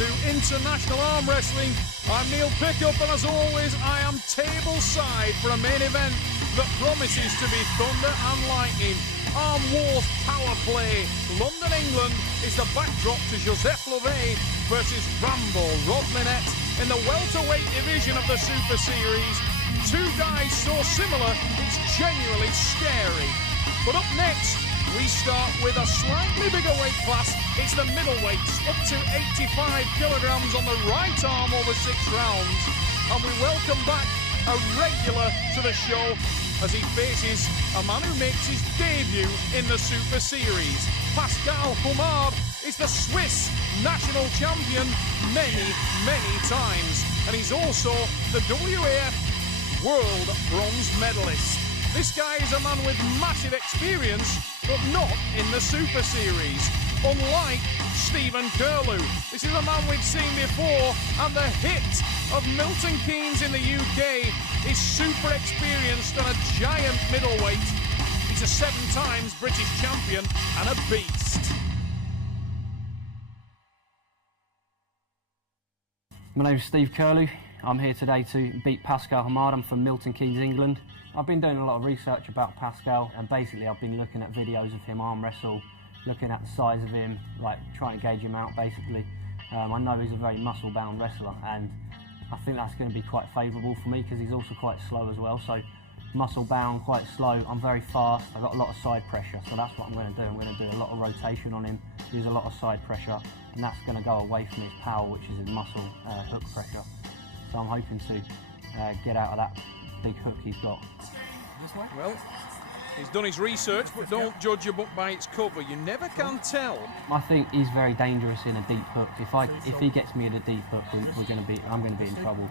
to International Arm Wrestling. I'm Neil Pickup, and as always, I am tableside for a main event that promises to be thunder and lightning. Arm Wars Powerplay. London, England is the backdrop to Joseph Lovey versus Rambo Rodlinette in the welterweight division of the Super Series. Two guys so similar, it's genuinely scary. But up next, we start with a slightly bigger weight class. It's the middleweights, up to 85 kilograms on the right arm over 6 rounds. And we welcome back a regular to the show as he faces a man who makes his debut in the Super Series. Pascal Humard is the Swiss national champion many, many times. And he's also the WAF World Bronze Medalist. This guy is a man with massive experience, but not in the Super Series. Unlike Stephen Kirlew, this is a man we've seen before, and the hit of Milton Keynes in the UK is super experienced and a giant middleweight. He's a 7 times British champion and a beast. My name is Steve Kirlew. I'm here today to beat Pascal Humard. I'm from Milton Keynes, England. I've been doing a lot of research about Pascal, and basically I've been looking at videos of him arm wrestle, looking at the size of him, like trying to gauge him out basically. I know he's a very muscle-bound wrestler, and I think that's going to be quite favourable for me because he's also quite slow as well. So muscle-bound, quite slow, I'm very fast, I've got a lot of side pressure, so that's what I'm going to do. I'm going to do a lot of rotation on him, use a lot of side pressure, and that's going to go away from his power, which is his muscle hook pressure. So I'm hoping to get out of that big hook he's got. Well, he's done his research, but don't judge a book by its cover. You never can tell. I think he's very dangerous in a deep hook. If he gets me in a deep hook, I'm going to be in trouble.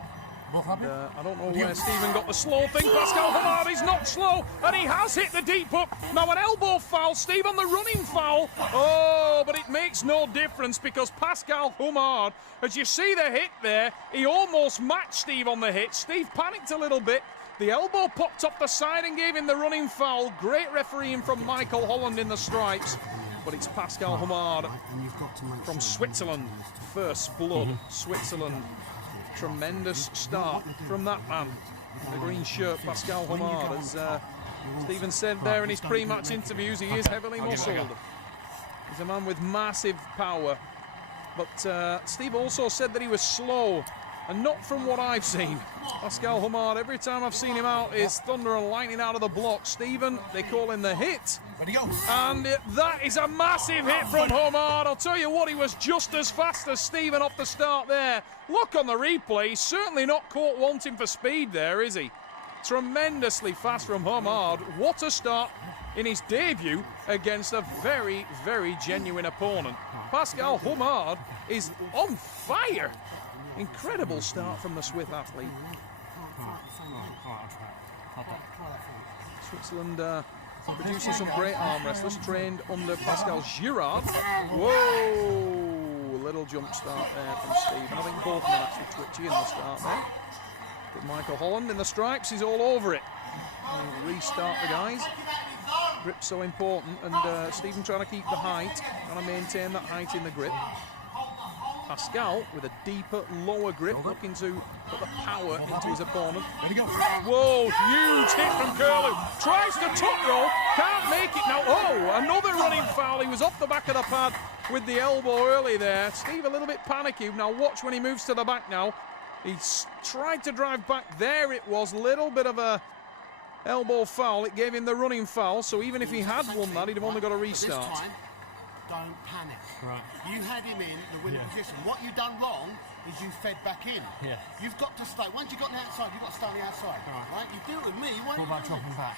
I don't know where Stephen got the slow thing. Pascal Humard is not slow, and he has hit the deep hook. Now an elbow foul, Steve on the running foul. Oh, but it makes no difference because Pascal Humard, as you see the hit there, he almost matched Steve on the hit. Steve panicked a little bit. The elbow popped up the side and gave him the running foul. Great refereeing from Michael Holland in the stripes. But it's Pascal Humard from Switzerland. First blood, Switzerland. Tremendous start from that man. The green shirt, Pascal Humard. As Stephen said there in his pre-match interviews, he is heavily muscled. He's a man with massive power. But Steve also said that he was slow. And not from what I've seen. Pascal Humard, every time I've seen him out, is thunder and lightning out of the block. Stephen, they call him the hit. And that is a massive hit from Humard. I'll tell you what, he was just as fast as Stephen off the start there. Look on the replay, he's certainly not caught wanting for speed there, is he? Tremendously fast from Humard. What a start in his debut against a very, very genuine opponent. Pascal Humard is on fire. Incredible start from the Swiss athlete. Switzerland producing some great arm wrestlers, trained under Pascal Girard. Whoa! Little jump start there from Steve. I think both men actually twitchy in the start there. But Michael Holland in the stripes, he's all over it. And restart the guys. Grip's so important, and Stephen trying to keep the height, trying to maintain that height in the grip. Pascal with a deeper, lower grip, looking to put the power into his opponent. Whoa, huge hit from Kirlew. Tries to top roll, can't make it now. Oh, another running foul. He was off the back of the pad with the elbow early there. Steve a little bit panicky. Now watch when he moves to the back now. He's tried to drive back. There it was, little bit of a elbow foul. It gave him the running foul, so even if he had won that, he'd have only got a restart. Don't panic. Right. You had him in the winning position. What you've done wrong is you fed back in. Yeah. You've got to stay. Once you've got on the outside, you've got to stay on the outside. Right? You do it with me. What about dropping back?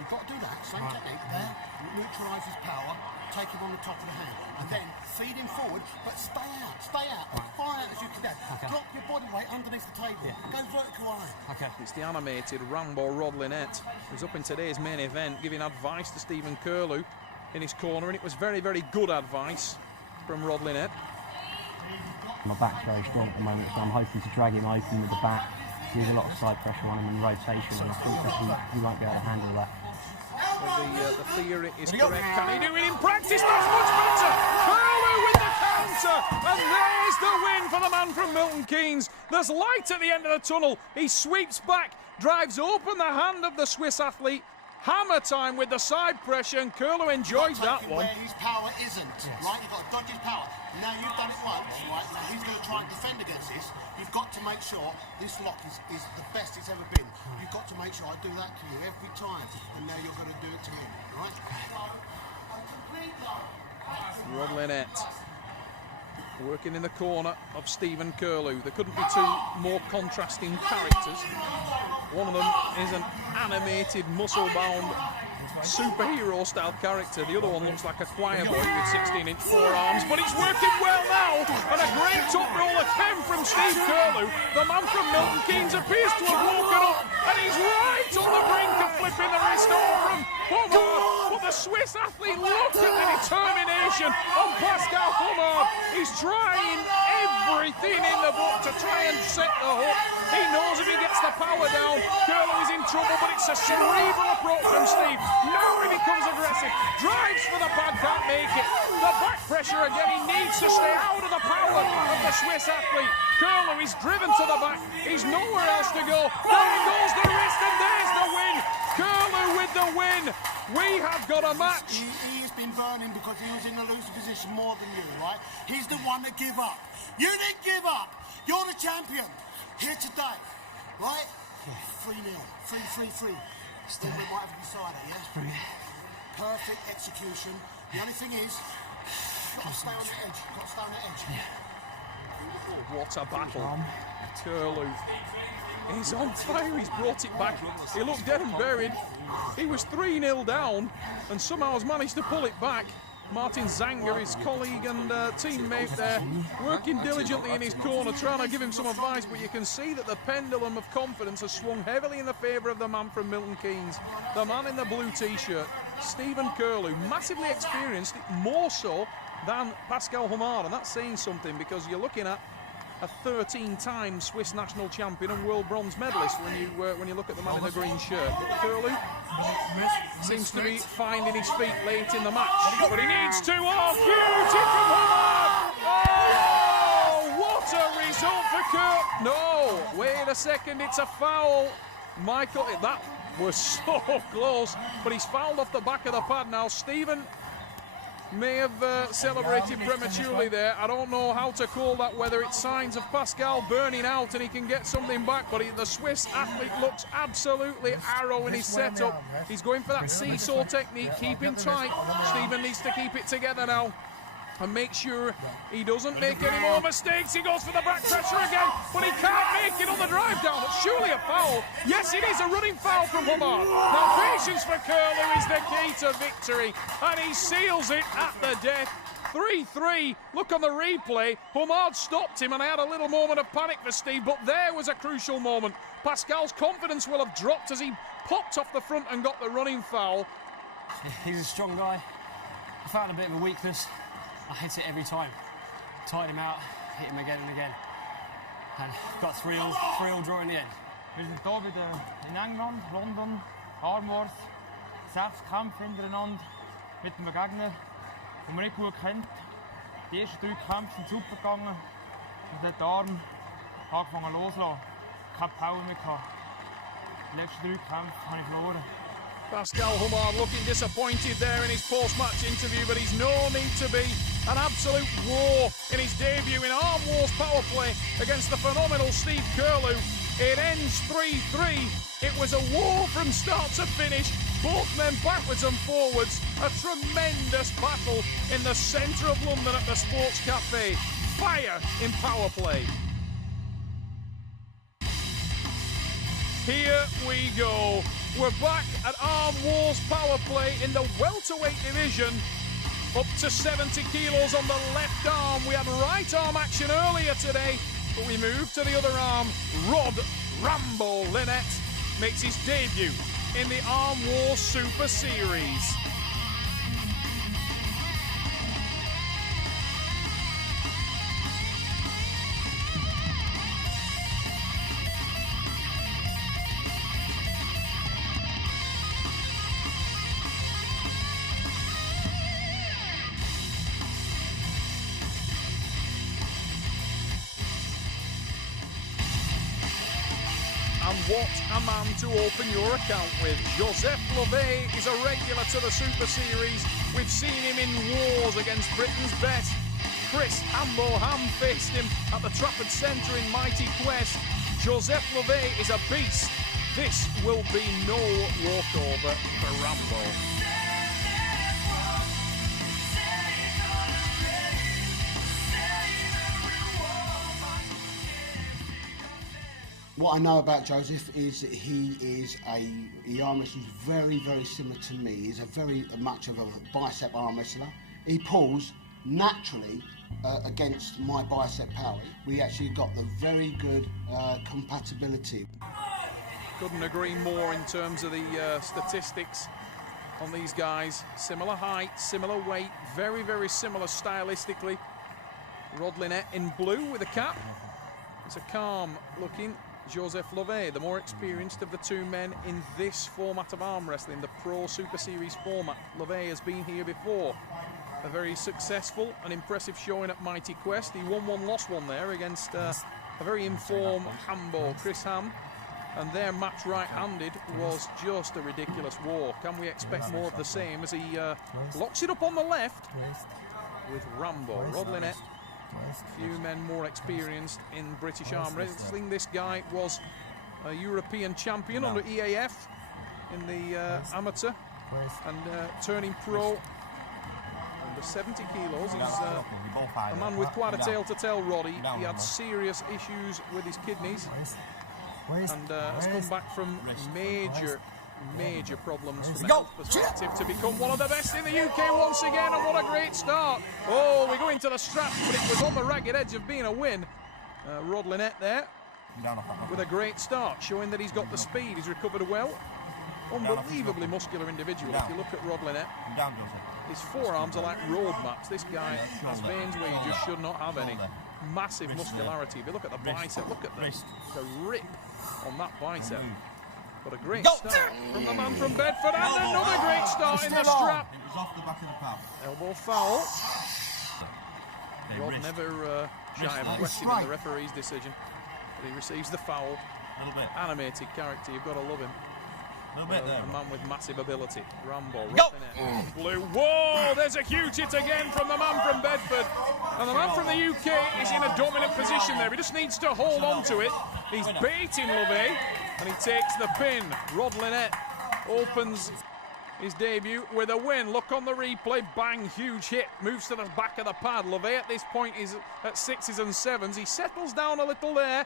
You've got to do that. Same technique there. Neutralise his power. Take him on the top of the hand. And then feed him forward, but stay out. Stay out. As far out as you can. Drop your body weight underneath the table. Go vertical line. It's the animated Rambo Rodlinette, who's up in today's main event, giving advice to Stephen Kirlew in his corner, and it was very, very good advice from Rodlinette. My back's very strong at the moment, so I'm hoping to drag him open with the back, use a lot of side pressure on him and rotation, and I think that he won't be able to handle that. Well, the theory is correct. Can he do it in practice? That's much better! Kirlew with the counter, and there's the win for the man from Milton Keynes. There's light at the end of the tunnel. He sweeps back, drives open the hand of the Swiss athlete. Hammer time with the side pressure, and Kirlew enjoyed that one. Where his power isn't, right? You've got to dodge his power. Now you've done it once, right? Now he's going to try and defend against this. You've got to make sure this lock is the best it's ever been. You've got to make sure I do that to you every time, and now you're going to do it to him, right? Rod Lynette working in the corner of Stephen Kirlew. There couldn't be two more contrasting characters. One of them is an animated, muscle-bound, superhero-style character. The other one looks like a choir boy with 16-inch forearms, but he's working well now. And a great top roller came from Steve Kirlew. The man from Milton Keynes appears to have woken up, and he's right on the brink of flipping the wrist over from Humard. But the Swiss athlete, look at the determination on Pascal Humard. He's trying everything in the book to try and set the hook. He knows if he gets the power down, Kirlew is in trouble, but it's a cerebral approach from Steve. Now he becomes aggressive, drives for the pad, can't make it. The back pressure again, he needs to stay out of the power of the Swiss athlete. Kirlew is driven to the back, he's nowhere else to go. There goes the wrist, and there's the win. Kirlew with the win. We have got a match. He has been burning because he was in a losing position more than you, right? He's the one that gave up. You didn't give up. You're the champion here today, right? 3-0, 3-3-3. Still we might have decided, yeah? Perfect execution. The only thing is, you've got to stay on the edge. You've got to stay on the edge. What a battle. Kirlew is on fire. He's brought it back. He looked dead and buried. He was 3-0 down and somehow has managed to pull it back. Martin Zanger, his colleague and teammate there, working diligently in his corner, trying to give him some advice, but you can see that the pendulum of confidence has swung heavily in the favour of the man from Milton Keynes, the man in the blue t-shirt, Stephen Kirlew, massively experienced, more so than Pascal Humard, and that's saying something because you're looking at a 13-time Swiss national champion and world bronze medalist when you look at the man in the green shirt. But Kirlew seems to be finding his feet late in the match, but he needs to. Oh, huge hit from Humard! Oh, what a result for Kirlew! No, wait a second, it's a foul. Michael, that was so close, but he's fouled off the back of the pad now. Stephen may have celebrated prematurely there. I don't know how to call that, whether it's signs of Pascal burning out and he can get something back, but the Swiss athlete looks absolutely arrow in his setup. He's going for that seesaw technique, keeping tight. Stephen needs to keep it together now and make sure he doesn't make any more mistakes. He goes for the back pressure again, but he can't make it on the drive down. It's surely a foul. Yes, it is a running foul from Humard. Now, patience for Kirlew is the key to victory, and he seals it at the death. 3-3. Look on the replay. Humard stopped him, and I had a little moment of panic for Steve, but there was a crucial moment. Pascal's confidence will have dropped as he popped off the front and got the running foul. He was a strong guy. I found a bit of a weakness. I hit it every time. Tied him out, hit him again and again. And got 3-3 draw in the end. Wir sind hier wieder in England, London, WARS. 6 Kämpfe hintereinander mit einem Gegner, den man nicht gut kennt. Die ersten 3 Kämpfe sind super gegangen. Und dort der Arm angefangen loszulassen. Keine Power mehr gehabt. Die letzten 3 Kämpfe habe ich verloren. Pascal Humard looking disappointed there in his post-match interview, but he's no need to be. An absolute war in his debut in WARS Powerplay against the phenomenal Steve Kirlew. It ends 3-3. It was a war from start to finish. Both men backwards and forwards. A tremendous battle in the centre of London at the Sports Cafe. Fire in Powerplay. Here we go. We're back at WARS Powerplay in the welterweight division. Up to 70 kilos on the left arm. We had right arm action earlier today, but we moved to the other arm. Rod Rambo Lynette makes his debut in the WARS Super Series. And what a man to open your account with. Joseph Lové is a regular to the Super Series. We've seen him in wars against Britain's best. Chris Ham faced him at the Trafford Centre in Mighty Quest. Joseph Lové is a beast. This will be no walkover for Rambo. What I know about Joseph is that he arm wrestles very, very similar to me. He's a very much of a bicep arm wrestler. He pulls naturally against my bicep power. We actually got the very good compatibility. Couldn't agree more in terms of the statistics on these guys. Similar height, similar weight, very, very similar stylistically. Rod Linnett in blue with a cap. It's a calm looking Joseph Lové, the more experienced of the two men in this format of arm wrestling, the Pro Super Series format. Lové has been here before. A very successful and impressive showing at Mighty Quest. He won one, lost one there against a very informed Hambo, Chris Ham. And their match right-handed was just a ridiculous war. Can we expect more of the same as he locks it up on the left with Rambo, Rod Linnett. A few men more experienced in British arm wrestling. This guy was a European champion under EAF in the amateur and turning pro under 70 kilos. He's a man with quite a tale to tell, Roddy. He had serious issues with his kidneys and has come back from major problems from a health perspective to become one of the best in the UK once again, and what a great start. Oh, we go into the straps, but it was on the ragged edge of being a win. Rod Linnett there with a great start, showing that he's got the speed. He's recovered well. Unbelievably muscular individual. If you look at Rod Linnett, his forearms are like road maps. This guy has veins where you just should not have any. Massive muscularity. If you look at the bicep, look at the rip on that bicep. But a great start from the man from Bedford, and another great start in the strap. It was off the back of the pad. Elbow foul. Rod never shy of questioning the referee's decision, but he receives the foul. A little bit. Animated character, you've got to love him. A little bit there. A man with massive ability. Rambo, right in it. Blue. Whoa, there's a huge hit again from the man from Bedford. And the man from the UK is in a dominant position there. He just needs to hold on to it. He's baiting Lové, and he takes the pin. Rod Linnett opens his debut with a win. Look on the replay, bang, huge hit. Moves to the back of the pad. Lové at this point is at 6s and 7s. He settles down a little there,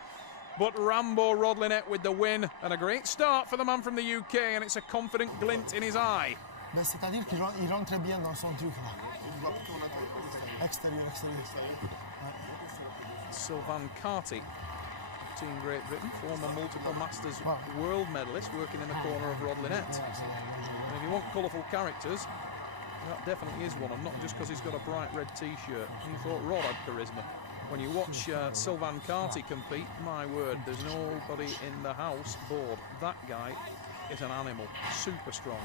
but Rambo, Rod Linnett with the win, and a great start for the man from the UK, and it's a confident glint in his eye. C'est-à-dire qu'il rentre très bien dans son truc là. Extérieur. Sylvain Carty, Team Great Britain, former multiple Masters world medalist, working in the corner of Rod Linnett. And if you want colourful characters, that definitely is one, and not just because he's got a bright red t-shirt. You thought Rod had charisma. When you watch Sylvain Carty compete, my word, there's nobody in the house bored. That guy is an animal, super strong.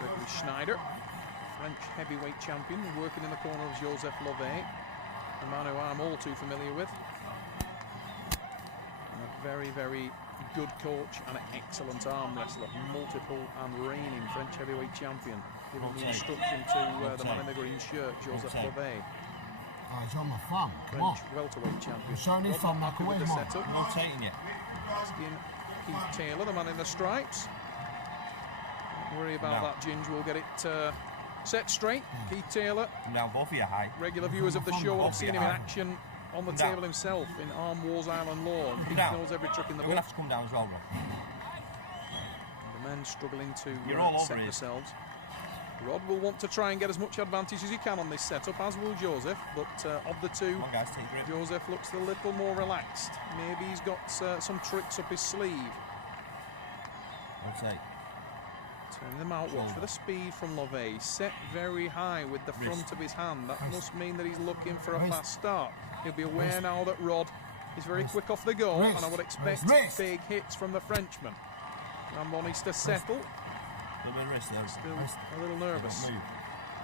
Gregory Schneider, French heavyweight champion, working in the corner of Joseph Lové, a man who I'm all too familiar with. And a very, very good coach and an excellent arm wrestler, multiple and reigning French heavyweight champion, giving the instruction to the man in the green shirt, Joseph Lové. French welterweight champion. Not happy with the setup. Asking Keith Taylor, the man in the stripes. Don't worry about that, Ginge. We'll get it set straight. Keith Taylor. Now both of you high. Regular viewers of the show will have seen him in action on the table himself in Arm Wars Island Law. Keith knows every trick in the book. You're going to have to come down as well, bro. The men struggling to set themselves. Rod will want to try and get as much advantage as he can on this setup, as will Joseph, but of the two, Joseph looks a little more relaxed. Maybe he's got some tricks up his sleeve. Turning them out, watch for the speed from Lové. Set very high with the front of his hand. That must mean that he's looking for a fast start. He'll be aware now that Rod is very quick off the go, and I would expect big hits from the Frenchman. Rambo needs to settle. Still a little nervous.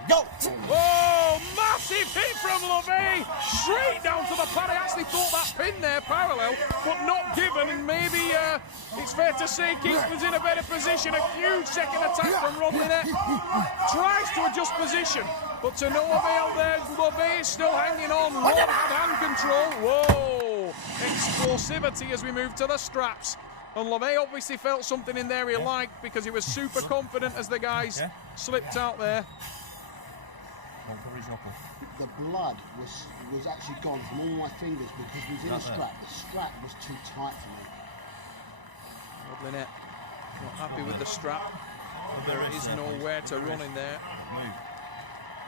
Go! Oh, massive hit from Lové! Straight down to the the pad. He actually thought that pin there parallel, but not given. And maybe it's fair to say Keith was in a better position. A huge second attack from Rod Linnett. Tries to adjust position, but to no avail there. Lovey is still hanging on. Rod had hand control. Whoa! Explosivity as we move to the straps. And LeVay obviously felt something in there he liked because he was super confident as the guys slipped out there. The blood was actually gone from all my fingers because he was in a strap. The strap was too tight for me. Rod Linnett not happy with the strap. There is nowhere to run in there.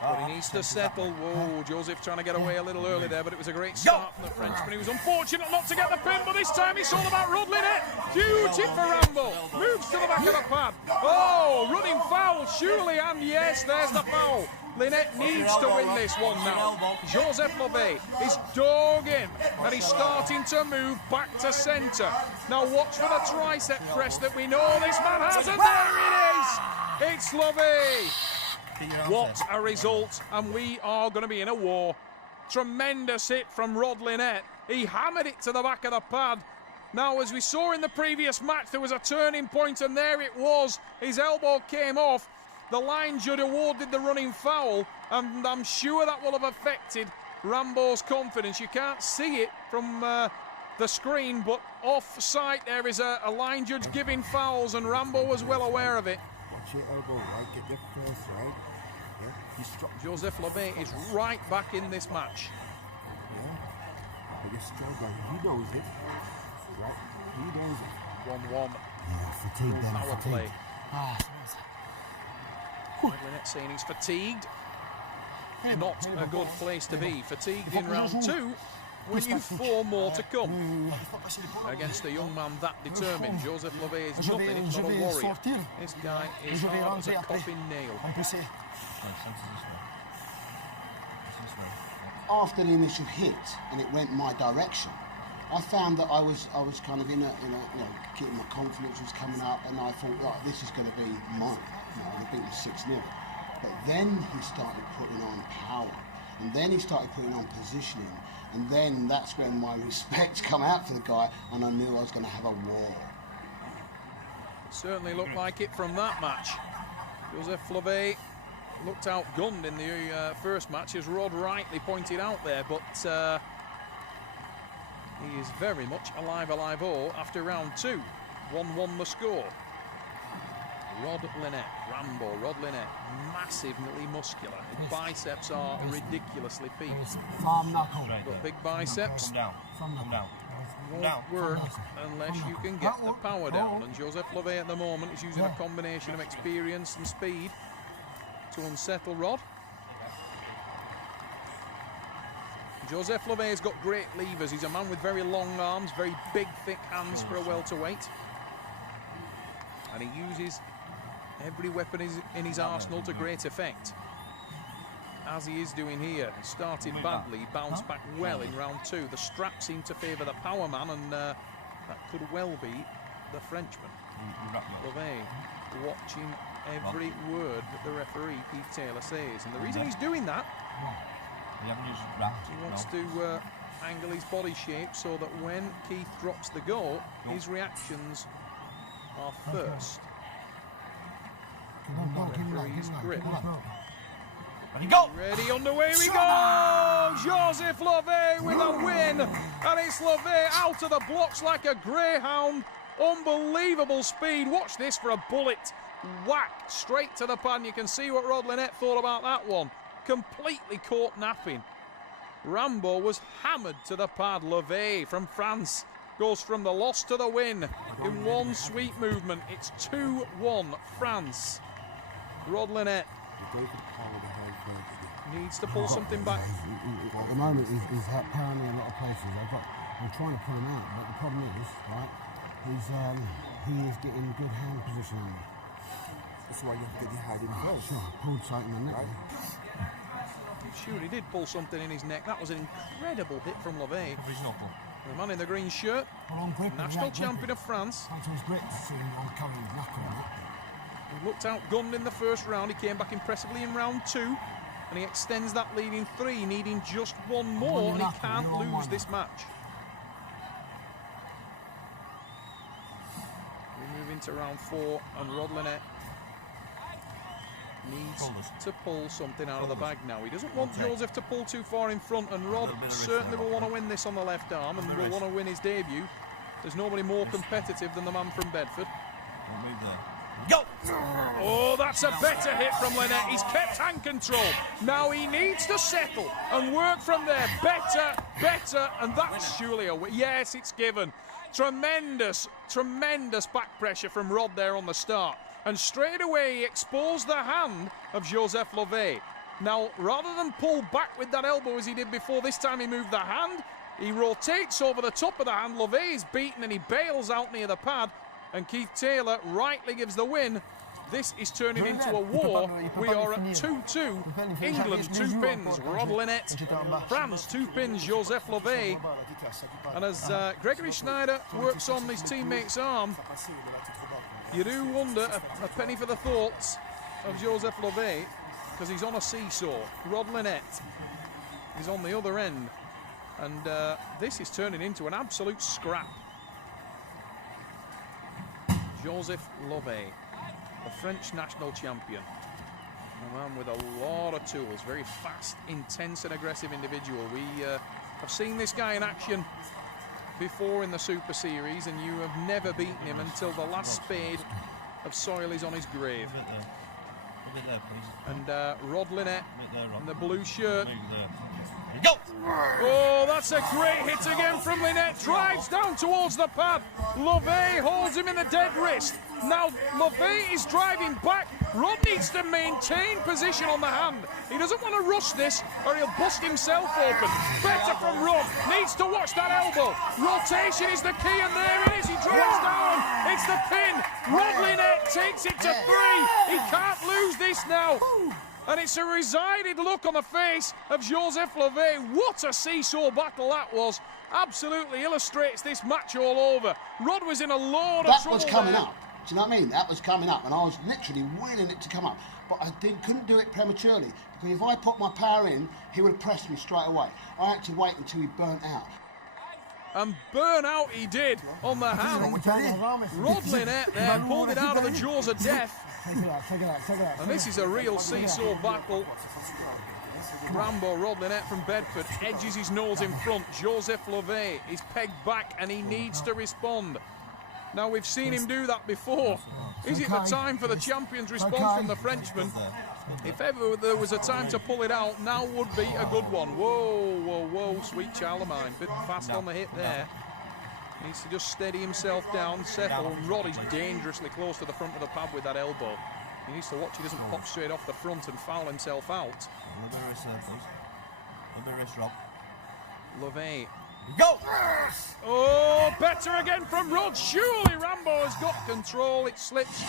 But he needs to settle. Whoa, Joseph trying to get away a little early there, but it was a great start from the Frenchman. He was unfortunate not to get the pin, but this time it's all about Rod Linnett. Huge hit for Rambo. Moves to the back of the pad. Oh, running foul, surely, and yes, there's the foul. Linnett needs to win this one now. Joseph LeVay is dogging, and he's starting to move back to centre. Now watch for the tricep press that we know this man has, and there it is! It's LeVay. What a result, and we are going to be in a war. Tremendous hit from Rod Linnett. He hammered it to the back of the pad. Now, as we saw in the previous match, there was a turning point, and there it was. His elbow came off. The line judge awarded the running foul, and I'm sure that will have affected Rambo's confidence. You can't see it from the screen, but off-site there is a line judge giving fouls, and Rambo was well aware of it. Watch your elbow, right? Get your press, right? Yeah. Joseph LeVay is right back in this match. Yeah. But you're struggling. He knows it. Right? He knows it. 1-1. Yeah, fatigue then. Power play. Whew. Linnett saying he's fatigued. Not a good place to be. Fatigued in round 2 when you've 4 more to come. Against a young man that determined, Joseph LeVay is nothing if not a warrior. This guy is hard as a coffin nail. After the initial hit and it went my direction, I found that I was kind of in a getting my confidence was coming up, and I thought, right, this is going to be mine. I beat him 6-0. But then he started putting on power, and then he started putting on positioning, and then that's when my respect come out for the guy, and I knew I was going to have a war. It certainly looked like it from that match. Joseph LeVay looked outgunned in the first match, as Rod rightly pointed out there, but he is very much alive after round 2. 1-1 the score. Rod Linnett, Rambo, Rod Linnett, massively muscular. His biceps are ridiculously peaked. But big biceps won't work unless you can get the power down. And Joseph LeVay at the moment is using a combination of experience and speed to unsettle Rod. Joseph LeVay has got great levers. He's a man with very long arms, very big, thick hands for a welterweight. And he uses every weapon in his arsenal to great effect, as he is doing here. He started badly, he bounced back well in round 2. The strap seemed to favour the power man, and that could well be the Frenchman. LeVay watching every word that the referee, Keith Taylor, says. And the reason he's doing that, he wants to angle his body shape so that when Keith drops the goal, his reactions are first. Referee's grip. Ready, underway we go! Joseph LeVay with a win, and it's LeVay out of the blocks like a greyhound. Unbelievable speed. Watch this for a bullet. Whack straight to the pan. You can see what Rod Linnett thought about that one. Completely caught napping. Rambo was hammered to the pad. LeVay from France goes from the loss to the win in one sweet movement. It's 2-1 France. Rod Linnett needs to pull something back. At the moment, he's powering me in a lot of places. I'm trying to pull him out, but the problem is, right, he is getting good hand position on me. That's why you have to get your hand in first. Sure, pulled something in the neck. Sure, he did pull something in his neck. That was an incredible hit from LeVay. The man in the green shirt, national champion of France. He looked outgunned in the first round. He came back impressively in round 2. and he extends that lead in 3, needing just one more, and he can't lose this match. We move into round 4, and Rod Linnett needs to pull something out of the bag now. He doesn't want Joseph to pull too far in front, and Rod certainly will want to win this on the left arm, and will want to win his debut. There's nobody more competitive than the man from Bedford. Go! Oh, that's a better hit from Linnett. He's kept hand control. Now he needs to settle and work from there. Better, and that's surely a win. Yes, it's given. Tremendous back pressure from Rod there on the start. And straight away he exposed the hand of Joseph Lovey. Now, rather than pull back with that elbow as he did before, this time he moved the hand. He rotates over the top of the hand. Lovey is beaten and he bails out near the pad. And Keith Taylor rightly gives the win. This is turning into a war. We are at 2-2. England 2 pins, Rod Linnett. France 2 pins, Joseph Lovey. And as Gregory Schneider works on his teammate's arm, you do wonder a penny for the thoughts of Joseph Lovey, because he's on a seesaw. Rod Linnett is on the other end. And this is turning into an absolute scrap. Joseph Lovey, the French national champion. A man with a lot of tools, very fast, intense and aggressive individual. We have seen this guy in action before in the Super Series, and you have never beaten him until the last spade of soil is on his grave. And Rod Linnett in the blue shirt. Go! Oh, that's a great hit again from Linnett. Drives down towards the pad. Lovey holds him in the dead wrist. Now Lovey is driving back. Rod needs to maintain position on the hand. He doesn't want to rush this or he'll bust himself open. Better from Rod. Needs to watch that elbow. Rotation is the key, and there it is. He drives down. It's the pin. Rod Linnett takes it to 3. He can't lose this now. And it's a resigned look on the face of Joseph Lovey. What a seesaw battle that was. Absolutely illustrates this match all over. Rod was in a load of trouble. That was coming up. Do you know what I mean? That was coming up, and I was literally willing it to come up. But I couldn't do it prematurely, because if I put my power in, he would have pressed me straight away. I had to wait until he burnt out. And burn out he did on the hand. Rod Linnett there pulled it out of the jaws of death. And this is a real seesaw battle. Rambo Rod Linnett from Bedford edges his nose in front. Joseph Lovey is pegged back and he needs to respond. Now we've seen him do that before. Is it the time for the champion's response from the Frenchman? If ever there was a time to pull it out, now would be a good one. Whoa, whoa, whoa, sweet child of mine. Bit fast on the hit there. He needs to just steady himself down, settle. And Rod is dangerously close to the front of the pad with that elbow. He needs to watch he doesn't pop straight off the front and foul himself out. Lovey. Go! Oh, better again from Rod. Surely Rambo has got control. It slips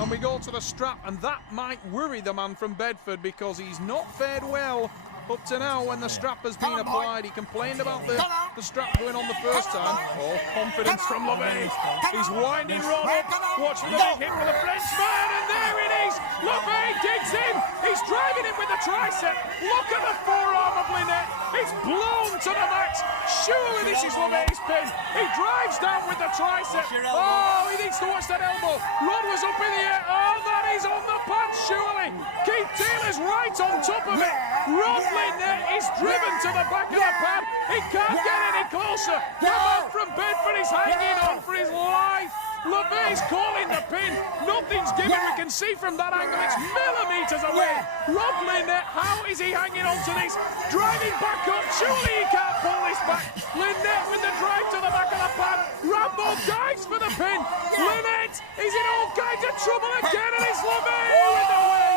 and we go to the strap, and that might worry the man from Bedford, because he's not fared well up to now when the strap has been applied. He complained about the strap going on the first time. Oh, confidence from Lovey. He's winding Rod up. Watch for the big hit for the Frenchman, and there it is. Lovey digs in. He's driving it with the tricep. Look at the forearm of Linnett. It's blown to the max. Surely this is Lovey's pin. He drives down with the tricep. Oh, he needs to watch that elbow. Rod was up in the air. Oh, that is on the pad, surely. Keith Taylor's right on top of it. Rod Linnett is driven to the back of the pad. He can't get any closer. The man from Bedford is hanging on for his life. Lovey's calling the pin. Nothing's given. We can see from that angle it's millimetres away. Rod Linnett, how is he hanging on to this? Driving back up. Surely he can't pull this back. Linnett with the drive to the back of the pad. Rambo dives for the pin. Linnett is in all kinds of trouble again, and it's Lovey with the win.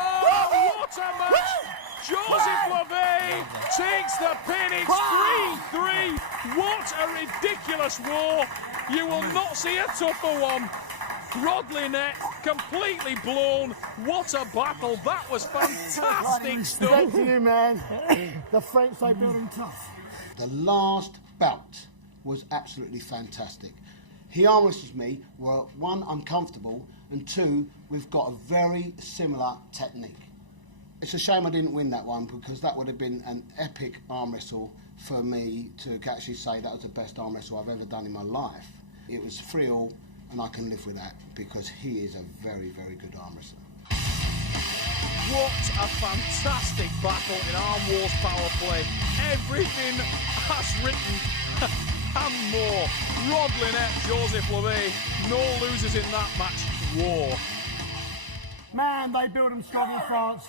Oh, what a match. Joseph Lovey takes the pin. It's 3-3. What a ridiculous war. You will not see a tougher one. Rod Linnett completely blown. What a battle. That was fantastic stuff. Thank you, man. The French, they build them tough. The last bout was absolutely fantastic. He arm wrestles me. Well, 1, I'm comfortable, and 2, we've got a very similar technique. It's a shame I didn't win that one, because that would have been an epic arm wrestle for me to actually say that was the best arm wrestle I've ever done in my life. It was 3-all, and I can live with that because he is a very, very good arm wrestler. What a fantastic battle in Arm Wars Power Play. Everything as written and more. Rod Linnette, Joseph Levay, no losers in that match. War. Man, they build them strong in France.